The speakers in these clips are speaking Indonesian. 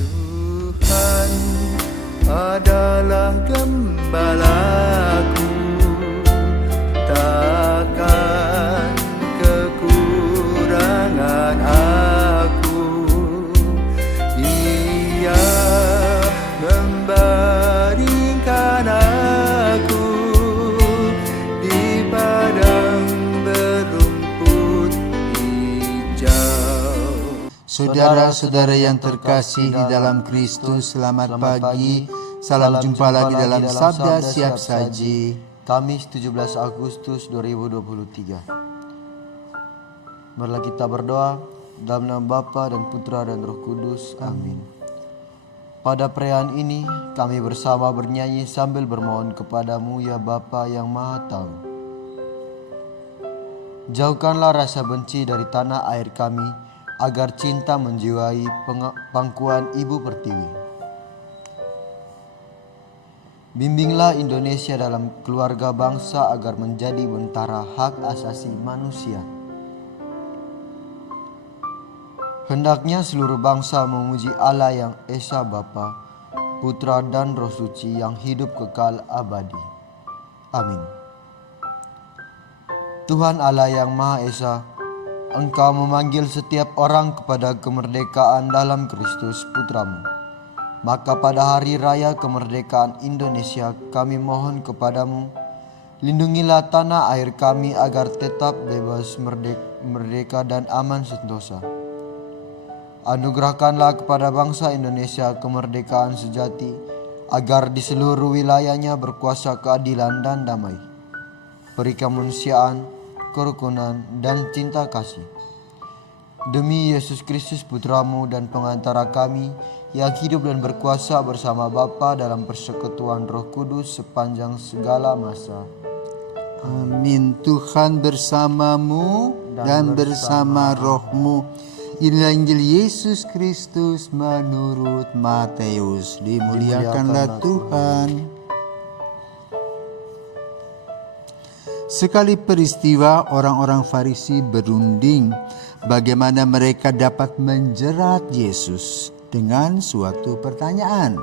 Tuhan adalah gembalaku, takkan kekurangan aku. Ia membaringkan aku di padang berumput hijau. Saudara-saudara yang terkasih di dalam Kristus, selamat pagi. Salam jumpa lagi dalam Sabda Siap Saji, Kamis 17 Agustus 2023. Marilah kita berdoa dalam nama Bapa dan Putra dan Roh Kudus. Amin. Pada perayaan ini kami bersama bernyanyi sambil bermohon kepadamu ya Bapa yang Maha Tahu. Jauhkanlah rasa benci dari tanah air kami, agar cinta menjiwai pangkuan Ibu Pertiwi. Bimbinglah Indonesia dalam keluarga bangsa agar menjadi bentara hak asasi manusia. Hendaknya seluruh bangsa memuji Allah yang Esa Bapa, Putra dan Roh Suci yang hidup kekal abadi. Amin. Tuhan Allah yang Maha Esa, Engkau memanggil setiap orang kepada kemerdekaan dalam Kristus Putramu. Maka pada hari raya kemerdekaan Indonesia kami mohon kepadamu, lindungilah tanah air kami agar tetap bebas, merdeka dan aman sentosa. Anugerahkanlah kepada bangsa Indonesia kemerdekaan sejati, agar di seluruh wilayahnya berkuasa keadilan dan damai, peri kemanusiaan, kerukunan dan cinta kasih. Demi Yesus Kristus Putramu dan pengantara kami, yang hidup dan berkuasa bersama Bapa dalam persekutuan Roh Kudus sepanjang segala masa. Amin. Tuhan bersamamu dan bersama rohmu. Inilah Injil Yesus Kristus menurut Matius. Dimuliakanlah Tuhan. Sekali peristiwa, orang-orang Farisi berunding bagaimana mereka dapat menjerat Yesus dengan suatu pertanyaan.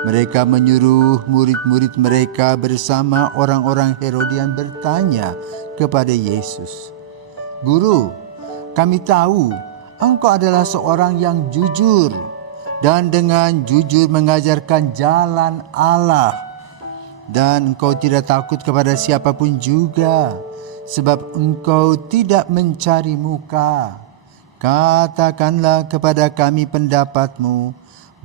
Mereka menyuruh murid-murid mereka bersama orang-orang Herodian bertanya kepada Yesus, "Guru, kami tahu Engkau adalah seorang yang jujur dan dengan jujur mengajarkan jalan Allah. Dan Engkau tidak takut kepada siapapun juga, sebab Engkau tidak mencari muka. Katakanlah kepada kami pendapatmu,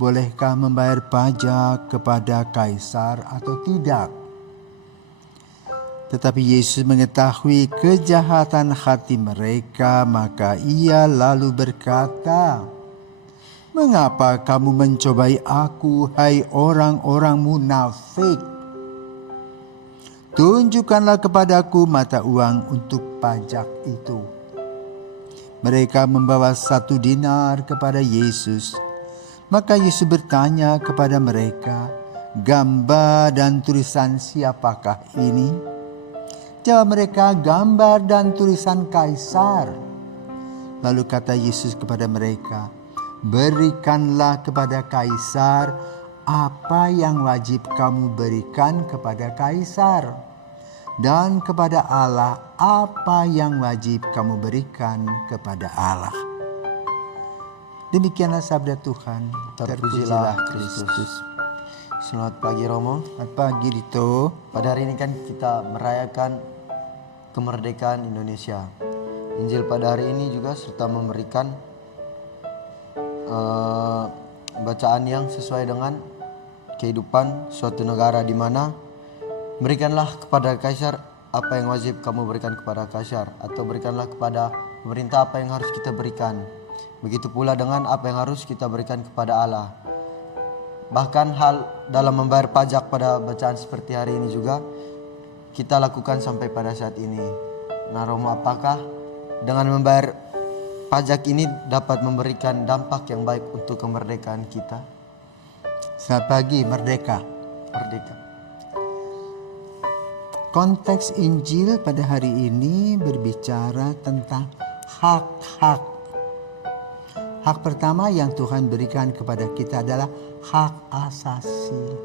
bolehkah membayar pajak kepada Kaisar atau tidak?" Tetapi Yesus mengetahui kejahatan hati mereka, maka ia lalu berkata, "Mengapa kamu mencobai aku, hai orang-orang munafik? Tunjukkanlah kepadaku mata uang untuk pajak itu." Mereka membawa 1 dinar kepada Yesus. Maka Yesus bertanya kepada mereka, "Gambar dan tulisan siapakah ini?" Jawab mereka, "Gambar dan tulisan Kaisar." Lalu kata Yesus kepada mereka, "Berikanlah kepada Kaisar apa yang wajib kamu berikan kepada Kaisar, dan kepada Allah apa yang wajib kamu berikan kepada Allah." Demikianlah sabda Tuhan. Terpujilah Kristus. Selamat pagi Romo. Selamat pagi Dito. Pada hari ini kan kita merayakan kemerdekaan Indonesia. Injil pada hari ini juga serta memberikan bacaan yang sesuai dengan kehidupan suatu negara, di mana berikanlah kepada Kaisar apa yang wajib kamu berikan kepada Kaisar, atau berikanlah kepada pemerintah apa yang harus kita berikan. Begitu pula dengan apa yang harus kita berikan kepada Allah. Bahkan hal dalam membayar pajak pada bacaan seperti hari ini juga kita lakukan sampai pada saat ini. Nah Romo, apakah dengan membayar pajak ini dapat memberikan dampak yang baik untuk kemerdekaan kita? Selamat pagi, merdeka. Merdeka. Konteks Injil pada hari ini berbicara tentang hak-hak. Hak pertama yang Tuhan berikan kepada kita adalah hak asasi.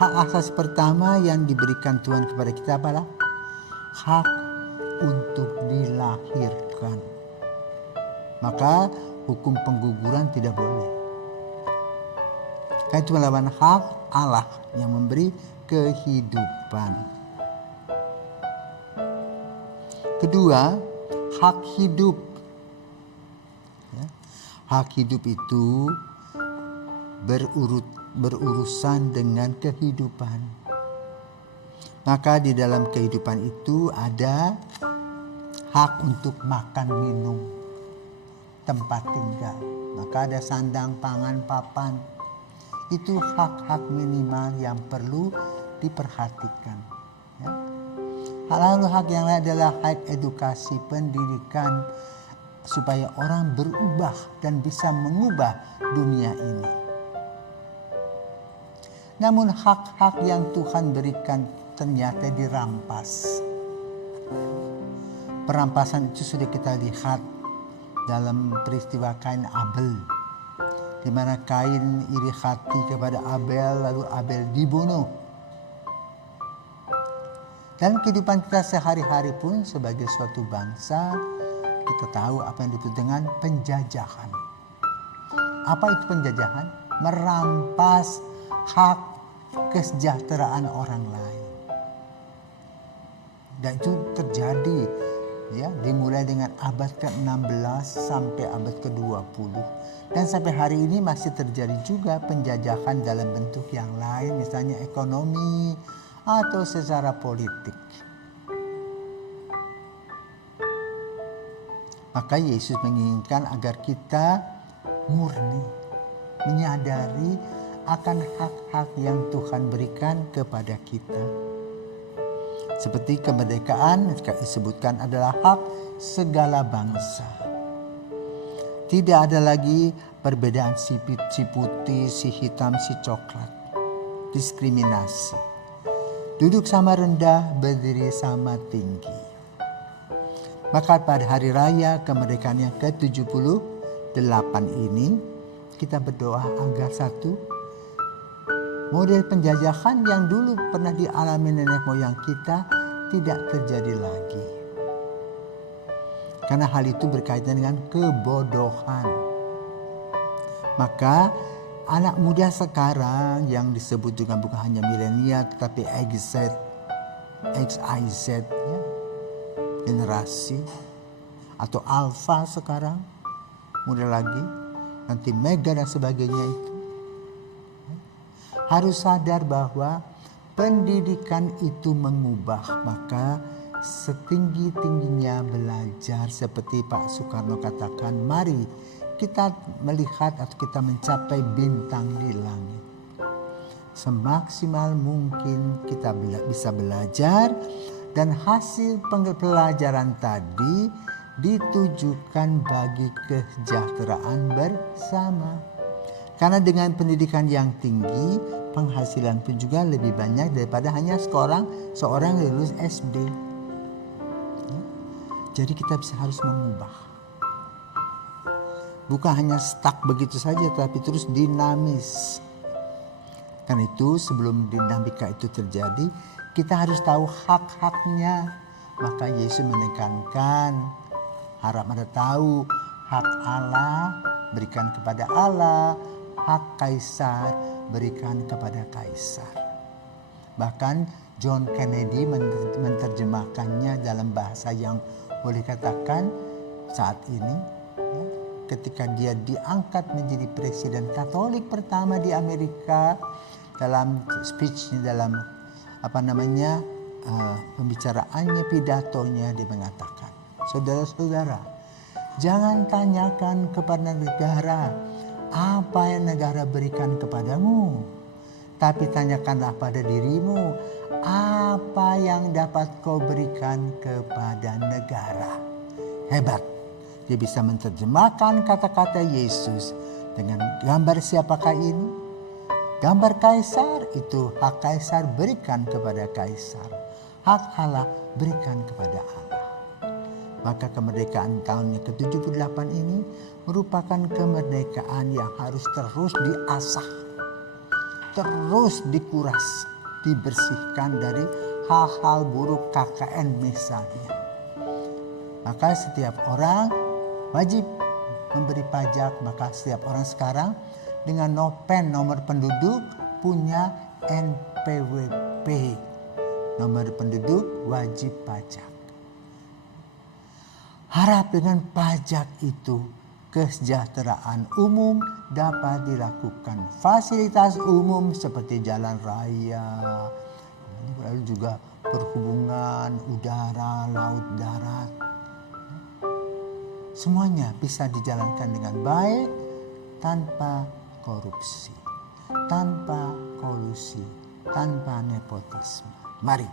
Hak asasi pertama yang diberikan Tuhan kepada kita adalah hak untuk dilahirkan. Maka hukum pengguguran tidak boleh. Karena itu melawan hak Allah yang memberi kehidupan. Kedua, hak hidup. Ya, hak hidup itu berurusan dengan kehidupan. Maka di dalam kehidupan itu ada hak untuk makan minum, tempat tinggal. Maka ada sandang, pangan, papan. Itu hak-hak minimal yang perlu diperhatikan. Ya. Lalu hak yang lain adalah hak edukasi, pendidikan, supaya orang berubah dan bisa mengubah dunia ini. Namun hak-hak yang Tuhan berikan ternyata dirampas. Perampasan itu sudah kita lihat dalam peristiwa Kain Abel, di mana Kain iri hati kepada Abel, lalu Abel dibunuh. Dan kehidupan kita sehari-hari pun sebagai suatu bangsa, kita tahu apa yang disebut dengan penjajahan. Apa itu penjajahan? Merampas hak kesejahteraan orang lain. Dan itu terjadi ya, dimulai dengan abad ke-16 sampai abad ke-20. Dan sampai hari ini masih terjadi juga penjajahan dalam bentuk yang lain, misalnya ekonomi atau secara politik. Maka Yesus menginginkan agar kita murni, menyadari akan hak-hak yang Tuhan berikan kepada kita. Seperti kemerdekaan disebutkan adalah hak segala bangsa. Tidak ada lagi perbedaan si putih, si hitam, si coklat. Diskriminasi. Duduk sama rendah, berdiri sama tinggi. Maka pada hari raya kemerdekaan yang ke-78 ini, kita berdoa agar satu, model penjajahan yang dulu pernah dialami nenek moyang kita tidak terjadi lagi. Karena hal itu berkaitan dengan kebodohan. Maka anak muda sekarang yang disebut juga bukan hanya milenial tetapi XYZ ya, generasi atau alpha sekarang, muda lagi, nanti mega dan sebagainya itu. Harus sadar bahwa pendidikan itu mengubah, maka setinggi-tingginya belajar seperti Pak Soekarno katakan, mari kita melihat atau kita mencapai bintang di langit. Semaksimal mungkin kita bisa belajar dan hasil pelajaran tadi ditujukan bagi kesejahteraan bersama. Karena dengan pendidikan yang tinggi, penghasilan pun juga lebih banyak daripada hanya seorang lulus SD. Jadi kita harus mengubah. Bukan hanya stuck begitu saja, tapi terus dinamis. Karena itu sebelum dinamika itu terjadi, kita harus tahu hak-haknya. Maka Yesus menekankan, harap Anda tahu hak Allah berikan kepada Allah, hak kaisar berikan kepada kaisar. Bahkan John Kennedy menerjemahkannya dalam bahasa yang boleh katakan saat ini, ya, ketika dia diangkat menjadi presiden Katolik pertama di Amerika, dalam speech-nya, dalam pembicaraannya, pidatonya, dia mengatakan, saudara-saudara, jangan tanyakan kepada negara apa yang negara berikan kepadamu, tapi tanyakanlah pada dirimu apa yang dapat kau berikan kepada negara. Hebat, dia bisa menerjemahkan kata-kata Yesus dengan gambar siapakah ini? Gambar kaisar, itu hak kaisar berikan kepada kaisar, hak Allah berikan kepada Allah. Maka kemerdekaan tahun yang ke-78 ini merupakan kemerdekaan yang harus terus diasah, terus dikuras, dibersihkan dari hal-hal buruk KKN misalnya. Maka setiap orang wajib memberi pajak, maka setiap orang sekarang dengan NOPEN, nomor penduduk, punya NPWP, nomor penduduk wajib pajak. Harap dengan pajak itu kesejahteraan umum dapat dilakukan. Fasilitas umum seperti jalan raya, lalu juga perhubungan udara, laut, darat. Semuanya bisa dijalankan dengan baik tanpa korupsi, tanpa kolusi, tanpa nepotisme. Mari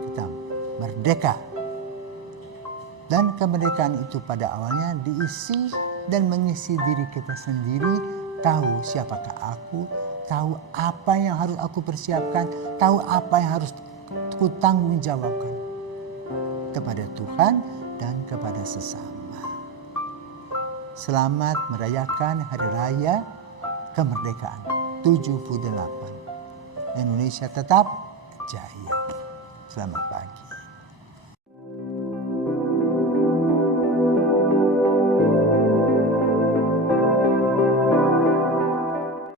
kita merdeka. Dan kemerdekaan itu pada awalnya diisi dan mengisi diri kita sendiri, tahu siapakah aku, tahu apa yang harus aku persiapkan, tahu apa yang harus aku tanggung jawabkan kepada Tuhan dan kepada sesama. Selamat merayakan Hari Raya Kemerdekaan 78. Indonesia tetap jaya. Selamat pagi.